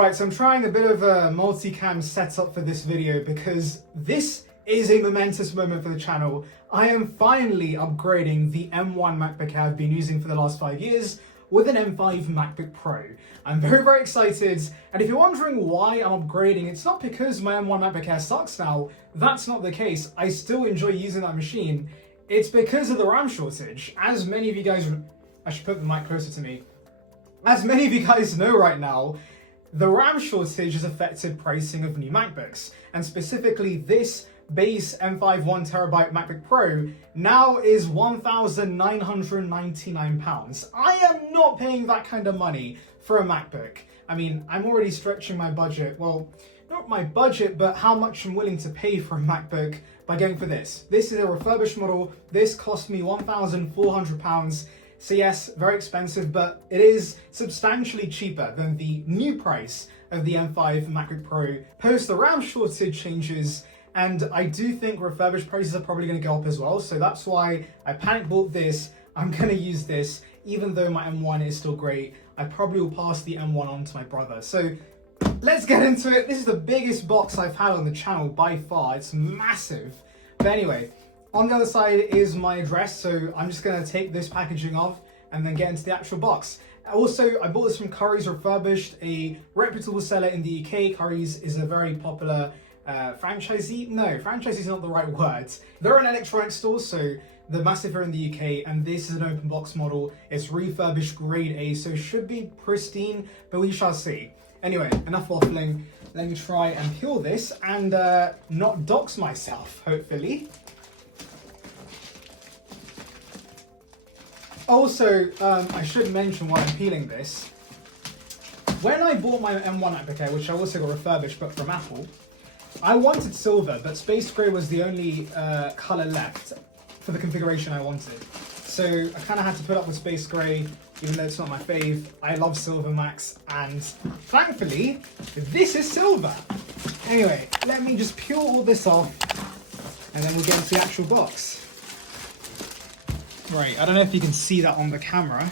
Right, so I'm trying a bit of a multicam setup for this video because this is a momentous moment for the channel. I am finally upgrading the M1 MacBook Air I've been using for the last 5 years with an M5 MacBook Pro. I'm very excited, and if you're wondering why I'm upgrading, it's not because my M1 MacBook Air sucks now. That's not the case. I still enjoy using that machine. It's because of the RAM shortage. As many of you guys, I should put the mic closer to me. As many of you guys know right now, the RAM shortage has affected pricing of new MacBooks, and specifically this base M5 1TB MacBook Pro now is £1,999. I am not paying that kind of money for a MacBook. I mean, I'm already stretching my budget. Well, not my budget, but how much I'm willing to pay for a MacBook by going for this. This is a refurbished model. This cost me £1,400. So yes, very expensive, but it is substantially cheaper than the new price of the M5 MacBook Pro post the RAM shortage changes. And I do think refurbished prices are probably going to go up as well. So that's why I panic bought this. I'm going to use this, even though my M1 is still great. I probably will pass the M1 on to my brother. So let's get into it. This is the biggest box I've had on the channel by far. It's massive. But anyway, on the other side is my address. So I'm just going to take this packaging off and then get into the actual box. Also, I bought this from Curry's Refurbished, a reputable seller in the UK. Curry's is a very popular franchisee. No, franchisee is not the right word. They're an electronics store, so they're massive here in the UK, and this is an open box model. It's refurbished grade A, so it should be pristine, but we shall see. Anyway, enough waffling. Let me try and peel this and not dox myself, hopefully. Also, I should mention while I'm peeling this, when I bought my M1 MacBook Air, which I also got refurbished but from Apple, I wanted silver, but space grey was the only colour left for the configuration I wanted. So I kind of had to put up with space grey, even though it's not my fave. I love silver Macs, and thankfully, this is silver. Anyway, let me just peel all this off, and then we'll get into the actual box. Right, I don't know if you can see that on the camera.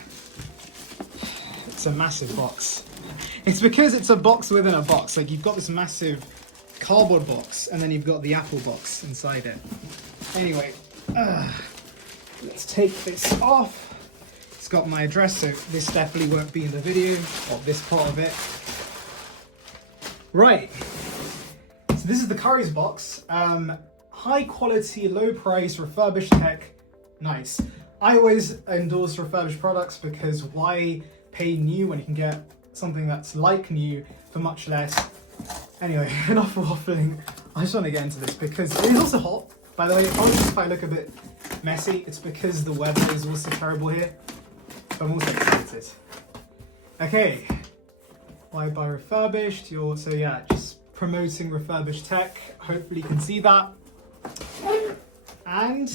It's a massive box. It's because it's a box within a box. Like, you've got this massive cardboard box, and then you've got the Apple box inside it. Anyway, let's take this off. It's got my address, so this definitely won't be in the video, or this part of it. Right, so this is the Curry's box. High quality, low price, refurbished tech, nice. I always endorse refurbished products because why pay new when you can get something that's like new for much less? Anyway, enough waffling. I just want to get into this because it is also hot. By the way, apologies if I look a bit messy. It's because the weather is also terrible here. But I'm also excited. Okay, why buy refurbished? So yeah, just promoting refurbished tech. Hopefully you can see that. And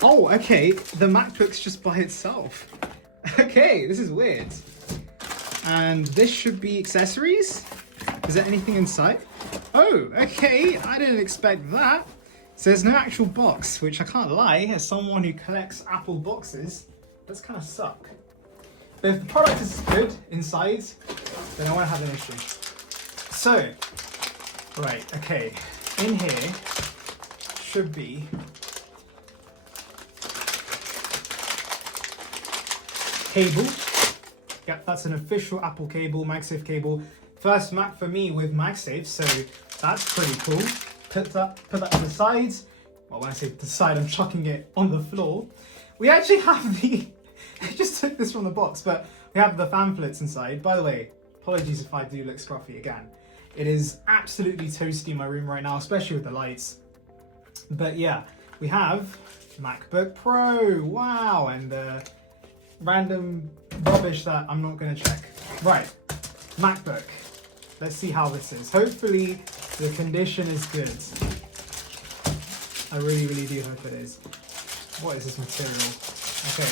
oh, okay, the MacBook's just by itself. Okay, this is weird. And this should be accessories. Is there anything inside? Oh, okay, I didn't expect that. So there's no actual box, which I can't lie, as someone who collects Apple boxes, does kind of suck. But if the product is good inside, then I won't have an issue. So, right, okay, in here should be cable. Yeah, that's an official Apple cable, MagSafe cable. First Mac for me with MagSafe, so that's pretty cool. Put that to the side. Well, when I say to the side, I'm chucking it on the floor. We actually have the, I just took this from the box, but we have the pamphlets inside. By the way, apologies if I do look scruffy again. It is absolutely toasty in my room right now, especially with the lights. But yeah, we have MacBook Pro, wow, and random rubbish that I'm not going to check. Right, MacBook. Let's see how this is. Hopefully the condition is good. I really do hope it is. What is this material? Okay,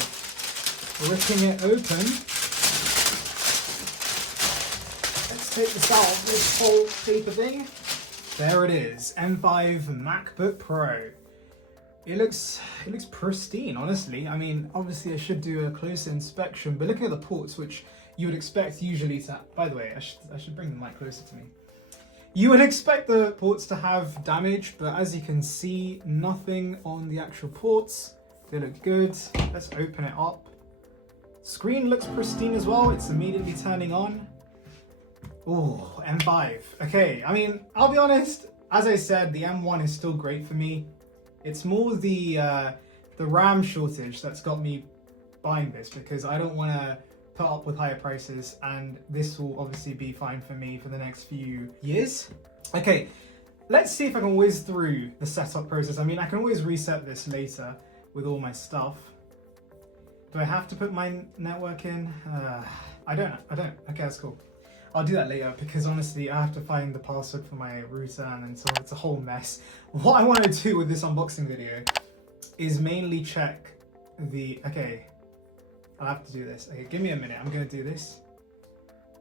ripping it open. Let's take this out, this whole paper thing. There it is, M5 MacBook Pro. It looks pristine, honestly. I mean, obviously I should do a closer inspection, but looking at the ports, which you would expect usually to, by the way, I should bring the mic closer to me. You would expect the ports to have damage, but as you can see, nothing on the actual ports. They look good. Let's open it up. Screen looks pristine as well. It's immediately turning on. Oh, M5. Okay, I mean, I'll be honest, as I said, the M1 is still great for me. It's more the RAM shortage that's got me buying this, because I don't want to put up with higher prices, and this will obviously be fine for me for the next few years. Okay, let's see if I can whiz through the setup process. I mean, I can always reset this later with all my stuff. Do I have to put my network in? I don't. Okay, that's cool. I'll do that later, because honestly, I have to find the password for my router, and so it's a whole mess. What I want to do with this unboxing video is mainly check the... Okay, I'll have to do this. Okay, give me a minute. I'm going to do this.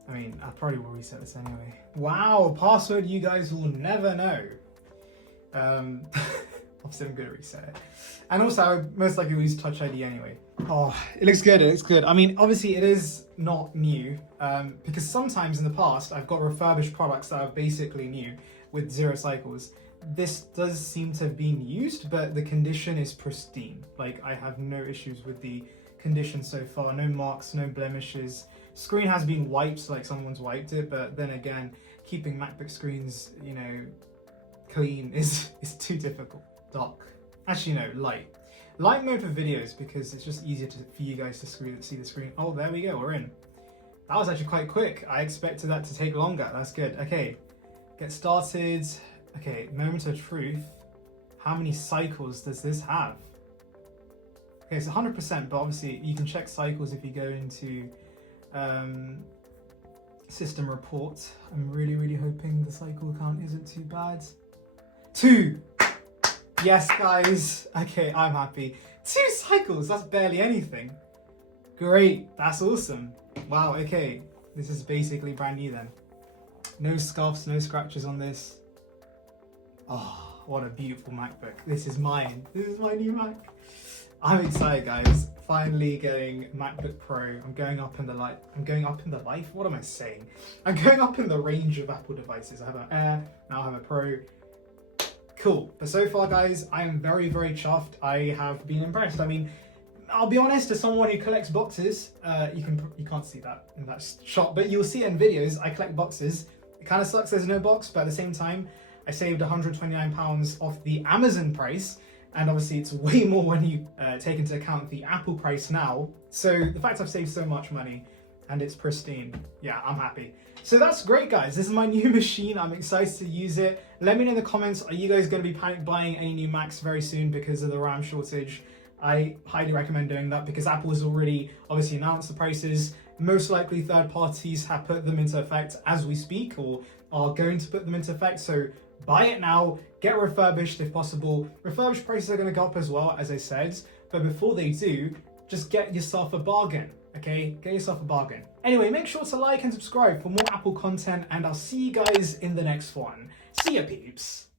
I mean, I probably will reset this anyway. Wow, password you guys will never know. Obviously, I'm going to reset it. And also, I would most likely use Touch ID anyway. Oh, it looks good, it looks good. I mean, obviously it is not new, because sometimes in the past, I've got refurbished products that are basically new with 0 cycles. This does seem to have been used, but the condition is pristine. Like, I have no issues with the condition so far, no marks, no blemishes. Screen has been wiped, like someone's wiped it, but then again, keeping MacBook screens, you know, clean is too difficult. Dark. Actually, no, light. Light mode for videos, because it's just easier for you guys to see the screen. Oh, there we go, we're in. That was actually quite quick. I expected that to take longer. That's good. Okay, get started. Okay, moment of truth. How many cycles does this have? Okay, it's 100%, but obviously you can check cycles if you go into system report. I'm really hoping the cycle count isn't too bad. 2. Yes, guys. Okay, I'm happy. 2 cycles, that's barely anything. Great, that's awesome. Wow, okay. This is basically brand new then. No scuffs, no scratches on this. Oh, what a beautiful MacBook. This is mine. This is my new Mac. I'm excited, guys. Finally getting MacBook Pro. I'm going up in the life. What am I saying? I'm going up in the range of Apple devices. I have an Air, now I have a Pro. Cool. But so far, guys, I am very chuffed. I have been impressed. I mean, I'll be honest, as someone who collects boxes, you can't see that in that shot, but you'll see it in videos. I collect boxes. It kind of sucks there's no box, but at the same time, I saved £129 off the Amazon price, and obviously it's way more when you take into account the Apple price now. So the fact I've saved so much money and it's pristine, yeah, I'm happy. So that's great, guys. This is my new machine. I'm excited to use it. Let me know in the comments, are you guys going to be panic buying any new Macs very soon because of the RAM shortage? I highly recommend doing that, because Apple has already obviously announced the prices. Most likely third parties have put them into effect as we speak, or are going to put them into effect. So buy it now, get refurbished if possible. Refurbished prices are going to go up as well, as I said, but before they do, just get yourself a bargain, okay? Get yourself a bargain. Anyway, make sure to like and subscribe for more Apple content, and I'll see you guys in the next one. See ya, peeps.